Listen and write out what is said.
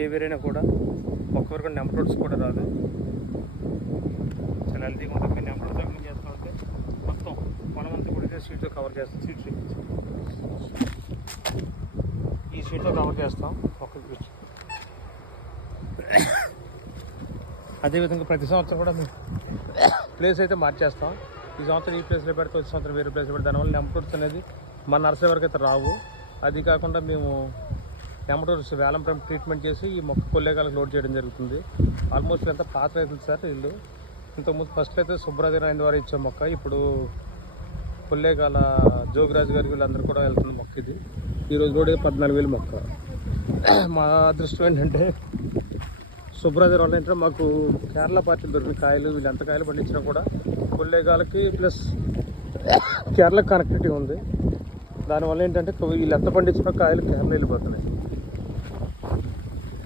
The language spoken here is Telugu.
ఏ వేరైనా కూడా ఒక్కరికి నెంబర్స్ కూడా రాదు. చాలా హెల్తీగా ఉంటుంది. మీరు నెంబర్స్ క్లీన్ చేస్తామంటే మొత్తం పొలం అంతా కూడా సీట్తో కవర్ చేస్తాం. ఈ సీట్తో కవర్ చేస్తాం. అదేవిధంగా ప్రతి సంవత్సరం కూడా మేము ప్లేస్ అయితే మార్చేస్తాం. ఈ సంవత్సరం ఈ ప్లేస్లో పెడితే వచ్చే సంవత్సరం వేరే ప్లేస్లో పెడితే దానివల్ల నెంబర్స్ అనేది మన నర్సరీ వరకు అయితే రావు. అది కాకుండా మేము నెంబర్స్ వేలం ట్రీట్మెంట్ చేసి ఈ మొక్క కొల్లేగాలకు లోడ్ చేయడం జరుగుతుంది. ఆల్మోస్ట్ ఎంత పాత రైతులు సార్ వీళ్ళు. ఇంతకుముందు ఫస్ట్ అయితే సుబ్రాజన్ ఆయన ద్వారా ఇచ్చే మొక్క, ఇప్పుడు కొల్లేగాల జోగిరాజు గారి వీళ్ళందరూ కూడా వెళ్తున్న మొక్క ఇది. ఈరోజు కూడా 14,000 మొక్క. మా అదృష్టం ఏంటంటే సుబ్రాజన్ వల్ల ఏంటంటే మాకు కేరళ పార్టీలు దొరికిన కాయలు, వీళ్ళు ఎంత కాయలు పండించినా కూడా కొల్లేగాలకి ప్లస్ కేరళకి కనెక్టివిటీ ఉంది. దానివల్ల ఏంటంటే వీళ్ళు ఎంత పండించినా కాయలు కేరళ వెళ్ళిపోతున్నాయి.